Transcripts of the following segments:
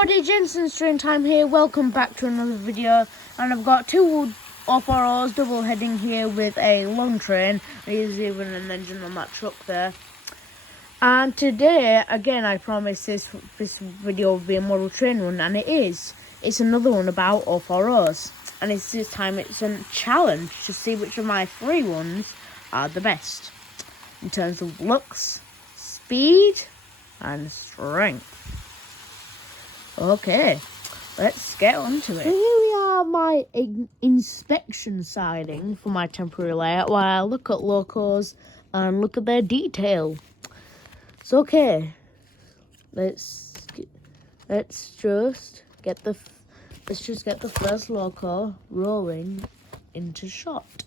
everybody, Jensen Strain Time here. Welcome back to another video. And I've got two off-roads double heading here with a long train. There's even an engine on that truck there. And today, again, I promise this video will be a model train run, and it is. It's another one about off-roads. And this time it's a challenge to see which of my three ones are the best. In terms of looks, speed, and strength. Okay, let's get on to it. Here we are, my inspection siding for my temporary layout, while I look at locos and look at their detail. So okay, let's just get the first loco rolling into shot.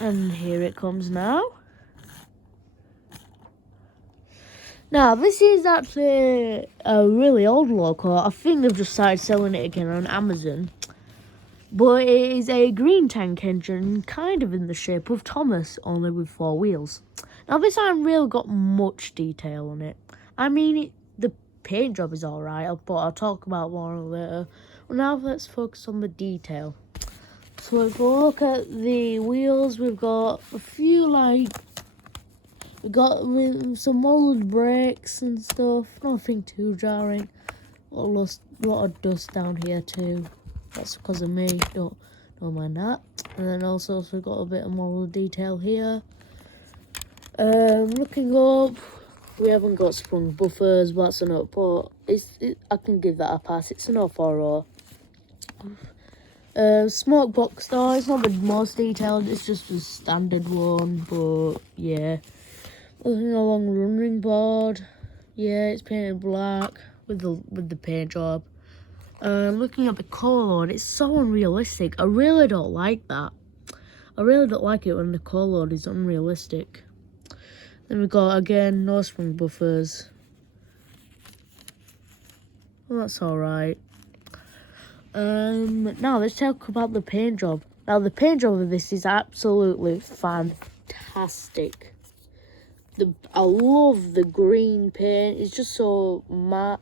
And here it comes now. Now, this is actually a really old loco. I think they've just started selling it again on Amazon. But it is a green tank engine, kind of in the shape of Thomas, only with 4 wheels. Now, this hasn't really got much detail on it. I mean, the paint job is alright, but I'll talk about more later. Well, now let's focus on the detail. So if we look at the wheels, we've got a few we've got some molded brakes and stuff. Nothing too jarring. A lot of dust down here too. That's because of me. Don't mind that. And then also we've got a bit of molded detail here. Looking up, we haven't got sprung buffers, but that's enough. But I can give that a pass. It's an 040. Smoke box door, it's not the most detailed, it's just a standard one, but yeah. Looking along the running board, yeah, it's painted black with the paint job. Looking at the colour load, it's so unrealistic. I really don't like that. I really don't like it when the colour load is unrealistic. Then we've got, again, no sprung buffers. Well, that's alright. Now let's talk about the paint job. Now the paint job of this is absolutely fantastic. I love the green paint. It's just so matte.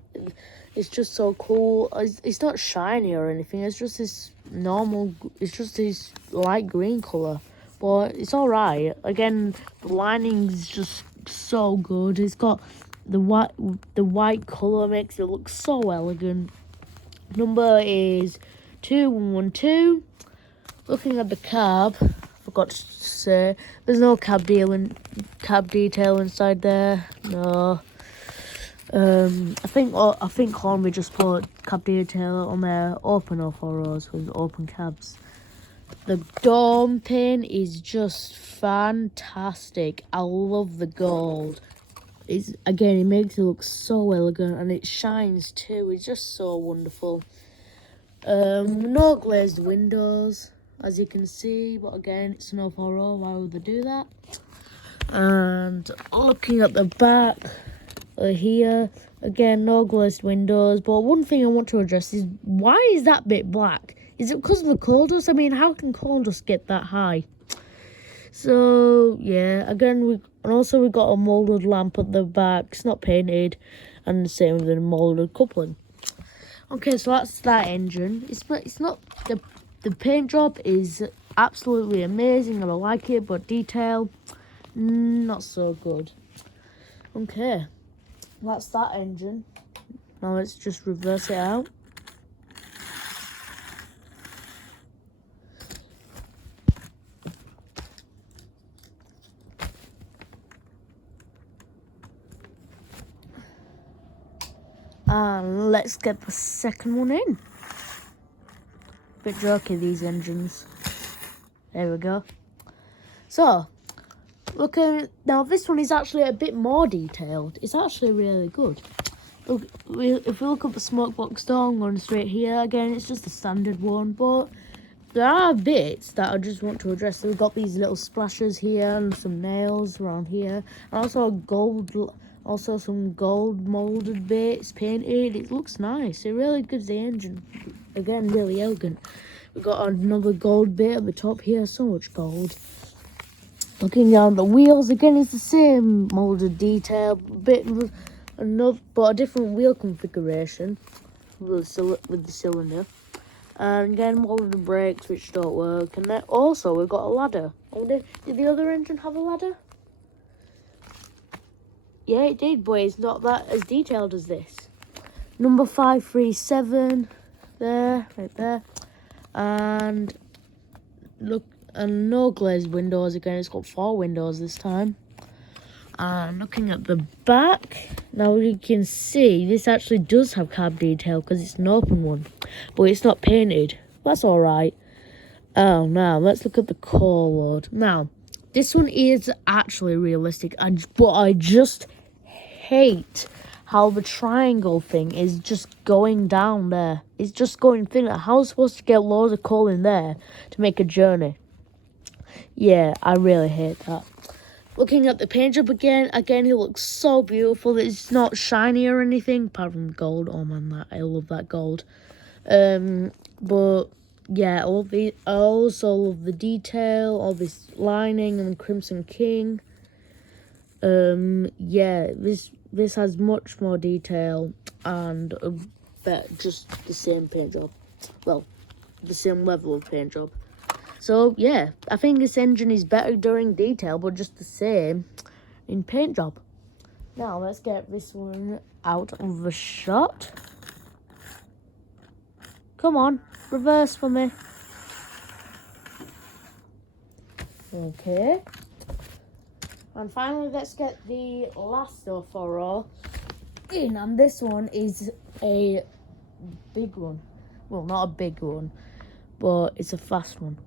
It's just so cool. It's not shiny or anything. It's just this normal. It's just this light green color, but it's all right. Again, the lining is just so good. It's got the white color makes it look so elegant. Number is 2112. Looking at the cab, forgot to say there's no cab detail inside there. No. I think Hornby just put cab detail on their open off-roads with open cabs. The dome paint is just fantastic. I love the gold. Again, it makes it look so elegant, and it shines too. It's just so wonderful. No glazed windows, as you can see, but again, it's an 040. Why would they do that? And looking at the back here, again, no glazed windows. But one thing I want to address is, why is that bit black? Is it because of the coal dust? I mean, how can coal dust get that high? So yeah, again, we've got a molded lamp at the back. It's not painted, and the same with the molded coupling. Okay, so that's that engine. It's not the paint job is absolutely amazing, and I like it, but detail not so good. Okay, that's that engine. Now let's just reverse it out. And let's get the second one in. Bit jerky, these engines. There we go. So, now this one is actually a bit more detailed. It's actually really good. Look, if we look up the smoke box door, I'm going straight here. Again, it's just a standard one, but there are bits that I just want to address. So we've got these little splashes here and some nails around here, and also some gold molded bits painted. It looks nice. It really gives the engine, again, really elegant. We've got another gold bit at the top here. So much gold. Looking down the wheels, again, it's the same molded detail, but a different wheel configuration with the cylinder. And again, molded brakes, which don't work. And then also, we've got a ladder. Did the other engine have a ladder? Yeah, it did, but it's not that as detailed as this. Number 537, there, right there. And look, and no glazed windows again. It's got 4 windows this time. And looking at the back, now you can see this actually does have cab detail because it's an open one, but it's not painted. That's all right. Oh, now let's look at the core load. Now, this one is actually realistic, but I just hate how the triangle thing is just going down there. It's just going thin. How supposed to get loads of coal in there to make a journey? Yeah, I really hate that. Looking at the paint job again, it looks so beautiful. It's not shiny or anything, apart from gold. Oh man, I love that gold. But yeah, I also love the detail, all this lining and Crimson King. Yeah, this has much more detail and just the same paint job. Well, the same level of paint job. So, yeah, I think this engine is better during detail, but just the same in paint job. Now, let's get this one out of the shot. Come on, reverse for me. Okay. And finally, let's get the last overall in. And this one is a big one. Well, not a big one, but it's a fast one.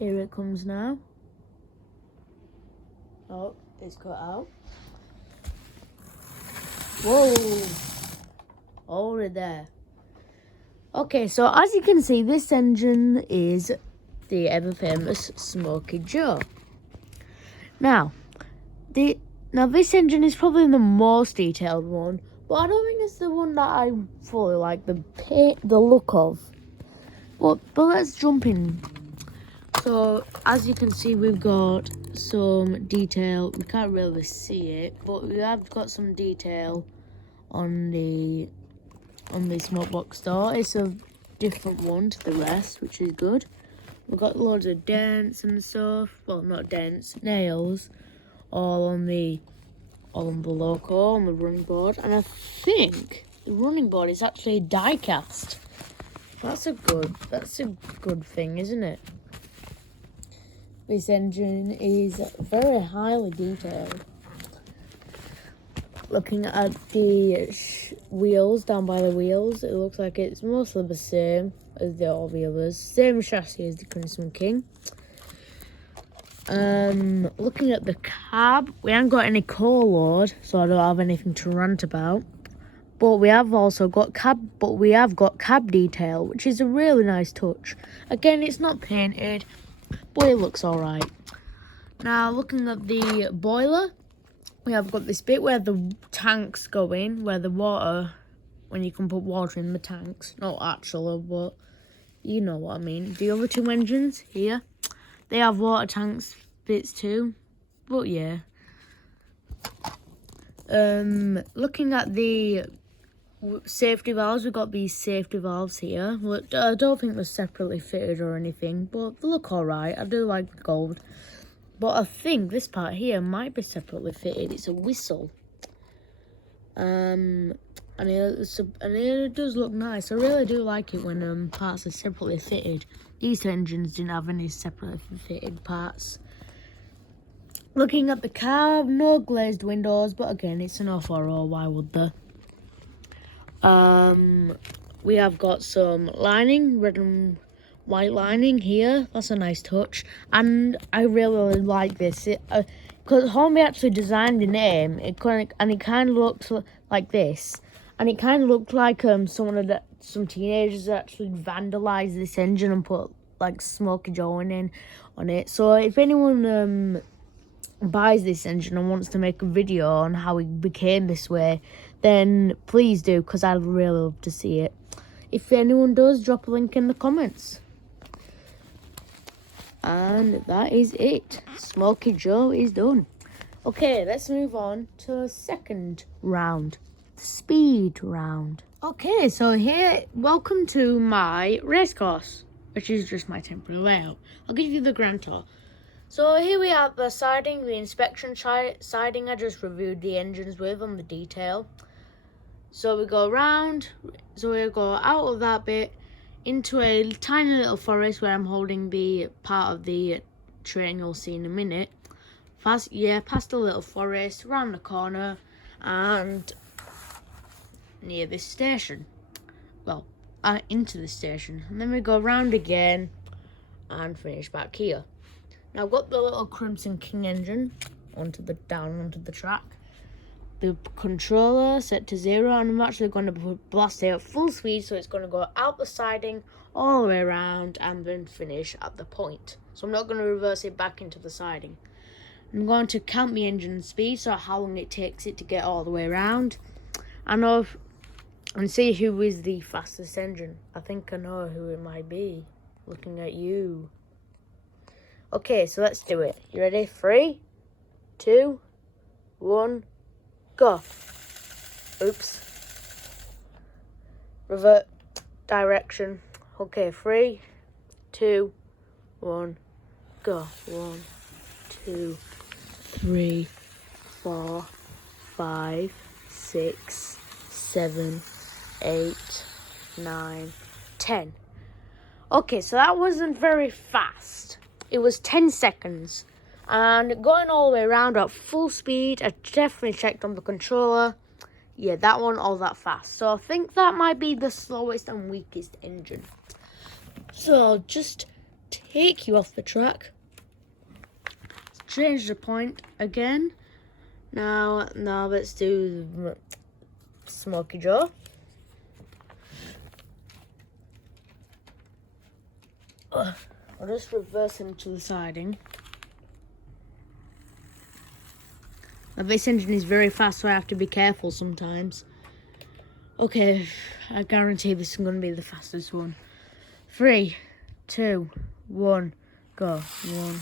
Here it comes now. Oh, it's cut out. Whoa! Over there. Okay, so as you can see, this engine is the ever-famous Smokey Joe. Now, this engine is probably the most detailed one, but I don't think it's the one that I fully like the look of. But let's jump in. So, as you can see, we've got some detail. We can't really see it, but we have got some detail on the smoke box door. It's a different one to the rest, which is good. We've got loads of dents and stuff. Well, not dents, nails, all on the logo on the running board. And I think the running board is actually die cast. That's a good thing, isn't it? This engine is very highly detailed. Looking at the wheels, down by the wheels, it looks like it's mostly the same as all the others. Same chassis as the Crimson King. Looking at the cab, we haven't got any core load, so I don't have anything to rant about. But we have got cab detail, which is a really nice touch. Again, it's not painted, but it looks alright. Now, looking at the boiler, we have got this bit where the tanks go in, where the water, when you can put water in the tanks. Not actually, but you know what I mean. The other 2 engines here, they have water tanks bits too, but yeah. Looking at the safety valves, we've got these safety valves here. I don't think they're separately fitted or anything, but they look alright. I do like the gold. But I think this part here might be separately fitted. It's a whistle. And it does look nice. I really do like it when parts are separately fitted. These engines didn't have any separately fitted parts. Looking at the cab, no glazed windows, but again, it's an 4x4, why would there? We have got some lining, red and white lining here. That's a nice touch, and I really like this. Because Hornby actually designed the name, it kind of looked like this, and it kind of looked like some teenagers actually vandalized this engine and put like Smokey Joe in on it. So if anyone buys this engine and wants to make a video on how it became this way, then please do, because I'd really love to see it. If anyone does, drop a link in the comments. And that is it. Smokey Joe is done. Okay, let's move on to the second round. The speed round. Okay, so here, welcome to my race course, which is just my temporary layout. I'll give you the grand tour. So here we have the siding, the inspection siding I just reviewed the engines with on the detail. So we go around, so we go out of that bit into a tiny little forest where I'm holding the part of the train you'll see in a minute. Past the little forest, around the corner, and near this station. Well, into the station. And then we go around again and finish back here. Now I've got the little Crimson King engine down onto the track. The controller set to 0, and I'm actually going to blast it at full speed, so it's going to go out the siding all the way around and then finish at the point. So I'm not going to reverse it back into the siding. I'm going to count the engine speed, so how long it takes it to get all the way around. And see who is the fastest engine. I think I know who it might be. Looking at you. Okay, so let's do it. You ready? 3, 2, 1, go. Oops. Revert direction. Okay, 3, 2, 1, go. 1, 2, 3, 4, 5, 6, 7, 8, 9, 10. Okay, so that wasn't very fast. It was 10 seconds. And going all the way around at full speed, I definitely checked on the controller. Yeah, that one all that fast. So I think that might be the slowest and weakest engine. So I'll just take you off the track. Change the point again. Now let's do Smokey Joe. I'll just reverse him to the siding. Now this engine is very fast, so I have to be careful sometimes. Okay, I guarantee this is going to be the fastest one. 3, 2, 1, go. 1,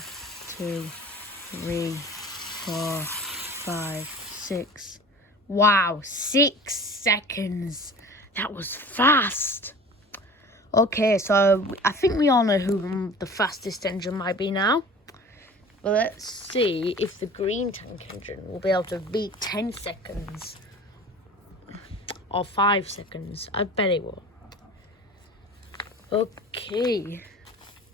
2, 3, 4, 5, 6. Wow, 6 seconds. That was fast. Okay, so I think we all know who the fastest engine might be now. But let's see if the green tank engine will be able to beat 10 seconds. Or 5 seconds. I bet it will. Okay.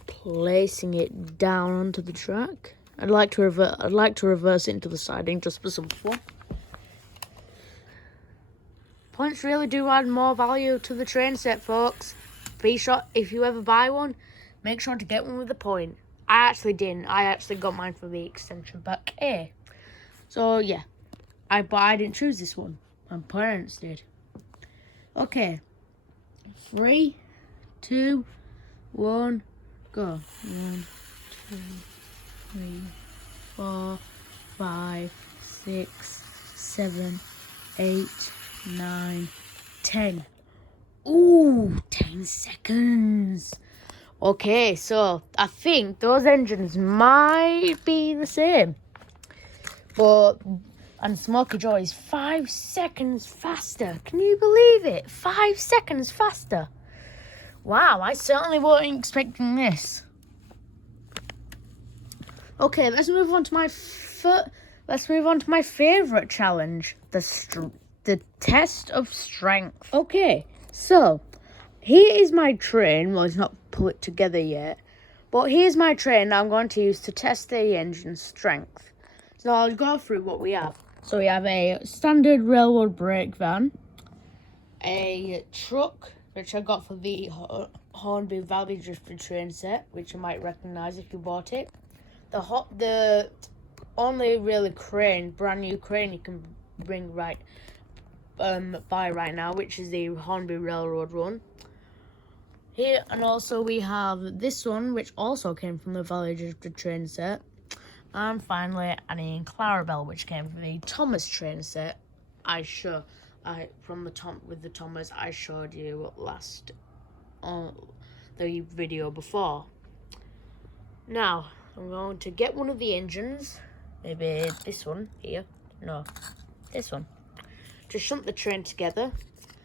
Placing it down onto the track. I'd like to reverse it into the siding just for some fun. Points really do add more value to the train set, folks. Be sure, if you ever buy one, make sure to get one with a point. I actually didn't. I actually got mine for the extension pack A. So, yeah. But I didn't choose this one. My parents did. Okay. 3, 2, 1, go. 1, 2, 3, 4, 5, 6, 7, 8, 9, 10. Ooh, 10 seconds. Okay, so I think those engines might be the same. And Smokey Joe is 5 seconds faster. Can you believe it? 5 seconds faster. Wow, I certainly wasn't expecting this. Okay, let's move on to my favorite challenge, the test of strength. Okay, so here is my train. Well, it's not put together yet, but here's my train that I'm going to use to test the engine's strength. So I'll go through what we have. So we have a standard railroad brake van, a truck, which I got for the Hornby Valley Drifter train set, which you might recognise if you bought it. The only really brand new crane you can bring buy right now, which is the Hornby Railroad one. Here, and also we have this one, which also came from the Valley Drifter train set. And finally, Annie and Clarabelle, which came from the Thomas train set. With the Thomas I showed you last on the video before. Now, I'm going to get one of the engines. Maybe this one here. No, this one. To shunt the train together.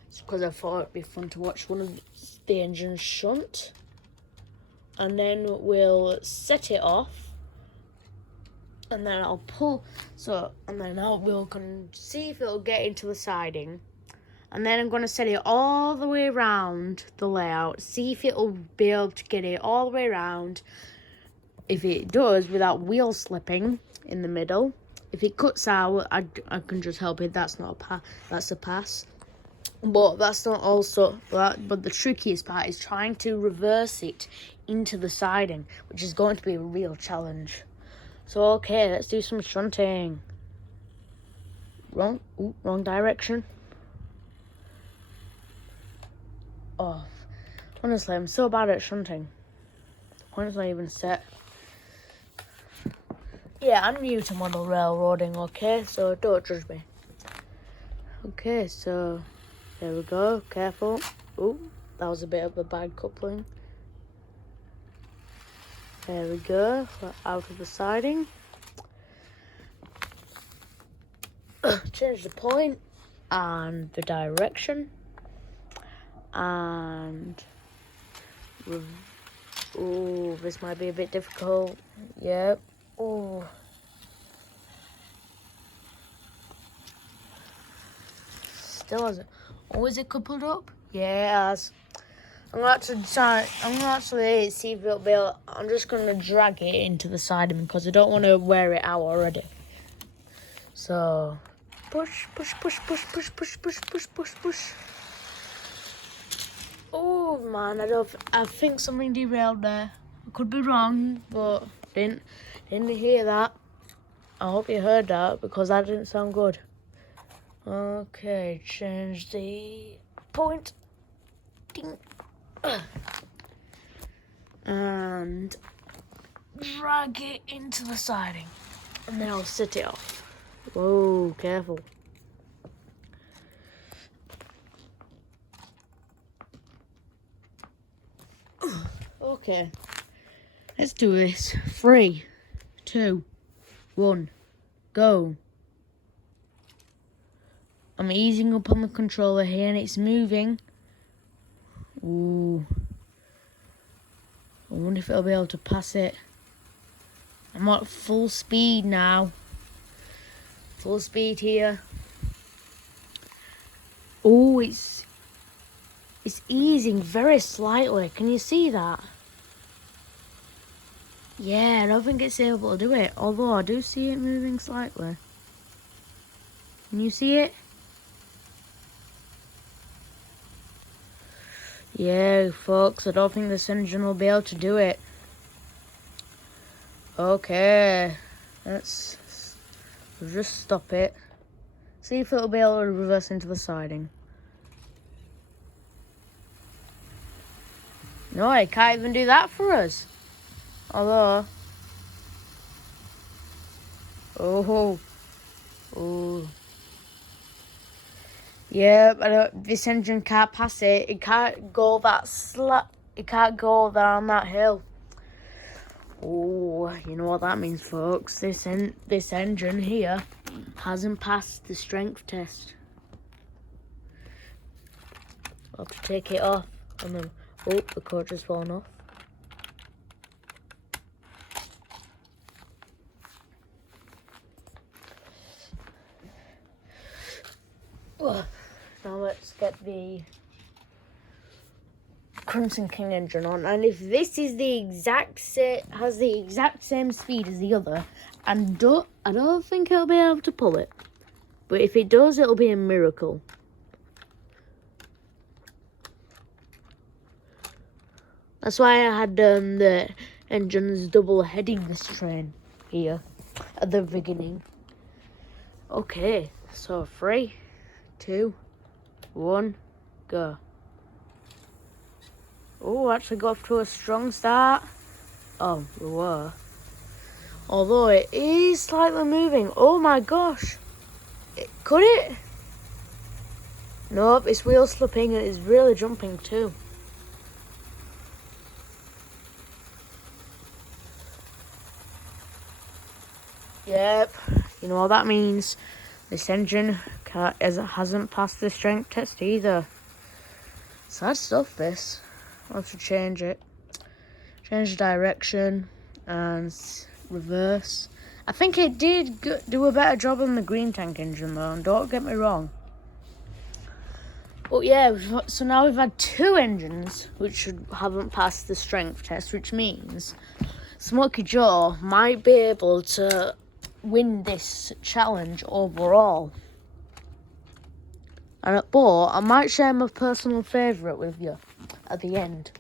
It's because I thought it'd be fun to watch one of the engines shunt. And then we'll set it off. And then I'll pull. We'll see if it'll get into the siding. And then I'm going to set it all the way around the layout. See if it'll be able to get it all the way around. If it does, without wheel slipping in the middle. If it cuts out, I can just help it. That's not that's a pass. But that's not also that. But the trickiest part is trying to reverse it into the siding, which is going to be a real challenge. So okay, let's do some shunting. Wrong direction. Oh, honestly, I'm so bad at shunting. The point's not even set. Yeah, I'm new to model railroading, okay? So don't judge me. Okay, so there we go. Careful. Oh, that was a bit of a bad coupling. There we go. Out of the siding. Change the point and the direction. And oh, this might be a bit difficult. Yep. Oh. Still hasn't. Oh, is it coupled up? Yeah, it has. I'm gonna actually see if it'll be able. I'm just gonna drag it into the siding because I don't want to wear it out already. So push. Oh man, I think something derailed there. I could be wrong, but didn't hear that. I hope you heard that because that didn't sound good. Okay, change the point. Ding. And drag it into the siding. And then I'll set it off. Whoa, careful. Okay, let's do this. 3, 2, 1, go. I'm easing up on the controller here and it's moving. Ooh. I wonder if it'll be able to pass it. I'm at full speed now. Full speed here. Oh, it's easing very slightly. Can you see that? Yeah, I don't think it's able to do it. Although I do see it moving slightly. Can you see it? Yeah, folks, I don't think this engine will be able to do it. Okay, let's just stop it. See if it'll be able to reverse into the siding. No, it can't even do that for us. Although, oh. Yeah, but this engine can't pass it. It can't go It can't go down that hill. Oh, you know what that means, folks. This engine here hasn't passed the strength test. I'll have to take it off. And then, oh, the cord just fallen off. Now let's get the Crimson King engine on, and if this is has the exact same speed as the other, I don't think it'll be able to pull it. But if it does, it'll be a miracle. That's why I had the engines double heading this train here at the beginning. Okay, so 3, 2, 1, go. Oh, actually got off to a strong start. Oh, we were. Although it is slightly moving. Oh my gosh. Could it? Nope, it's wheel slipping and it's really jumping too. Yep, you know what that means. This engine hasn't passed the strength test either. Sad stuff, this. I'll have to change it. Change the direction and reverse. I think it did do a better job on the green tank engine though, and don't get me wrong. But yeah, so now we've had 2 engines which haven't passed the strength test, which means Smokey Joe might be able to win this challenge overall. But I might share my personal favourite with you at the end.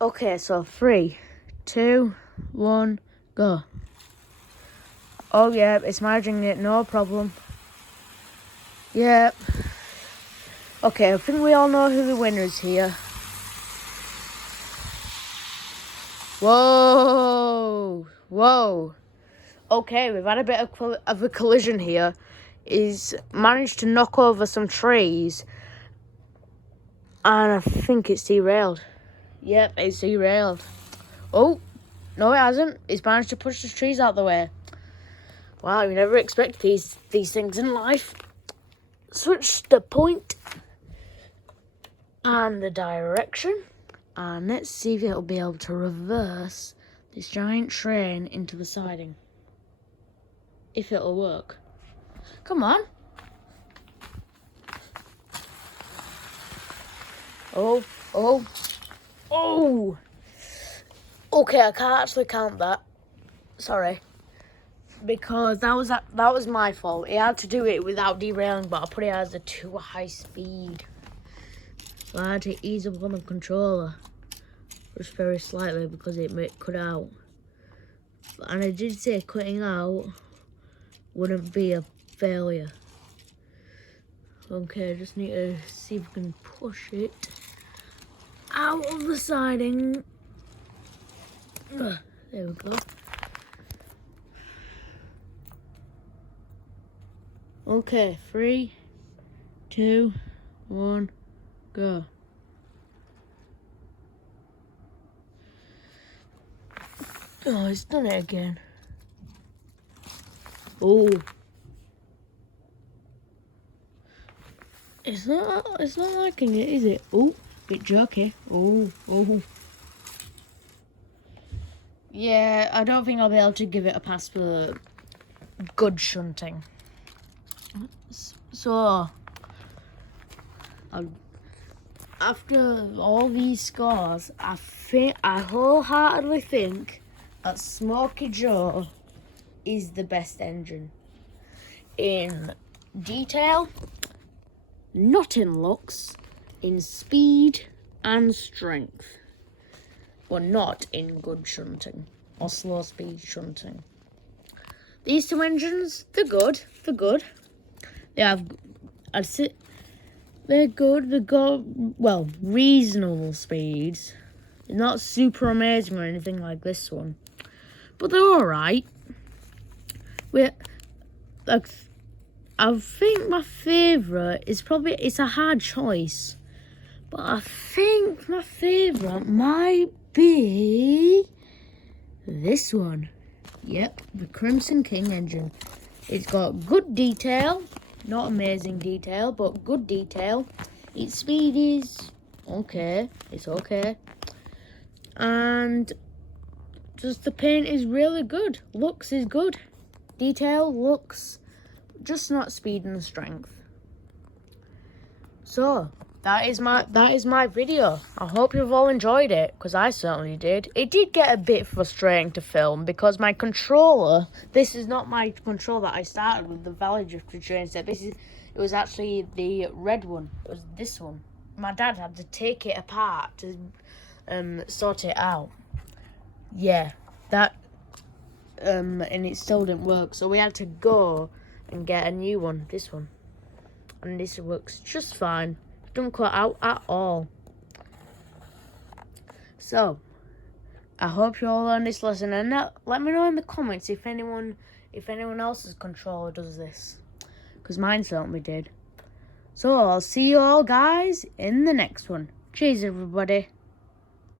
Okay, so 3, 2, 1, go. Oh yeah, it's managing it, no problem. Yep. Okay, I think we all know who the winner is here. Whoa! Whoa! Okay, we've had a bit of a collision here. He's managed to knock over some trees. And I think it's derailed. Yep, it's derailed. Oh, no it hasn't. He's managed to push the trees out the way. Wow, you never expect these things in life. Switch the point and the direction. And let's see if it'll be able to reverse this giant train into the siding. If it'll work. Come on. Oh, oh, oh. Okay, I can't actually count that. Sorry. Because that was my fault. He had to do it without derailing, but I put it as a too high speed. So I had to ease up on the controller. Just very slightly because it might cut out. And I did say cutting out wouldn't be a failure. Okay, I just need to see if we can push it out of the siding. There we go. Okay, 3, 2, 1, go. Oh, it's done it again. Oh. It's not liking it, is it? Oh, bit jerky. Oh. Yeah, I don't think I'll be able to give it a pass for good shunting. So, after all these scores, I wholeheartedly think that Smokey Joe is the best engine. In detail, not in looks, in speed and strength, but not in good shunting or slow speed shunting. These 2 engines, they're good. They're good. They've got, well, reasonable speeds. They're not super amazing or anything like this one, but they're all right. I think my favourite is probably, it's a hard choice, but I think my favourite might be this one. Yep, the Crimson King engine. It's got good detail, not amazing detail, but good detail. Its speed is okay, it's okay. And just the paint is really good. Looks is good. Detail, looks, just not speed and strength. So that is my video. I hope you've all enjoyed it, because I certainly did. It did get a bit frustrating to film because my controller, this is not my controller that I started with, the Valley Drifter train set. It was actually the red one. It was this one. My dad had to take it apart to sort it out. Yeah, that and it still didn't work, so we had to go and get a new one, this one. And this works just fine. Don't cut out at all. So, I hope you all learned this lesson, and let me know in the comments if anyone else's controller does this, because mine certainly did. So I'll see you all guys in the next one. Cheers everybody.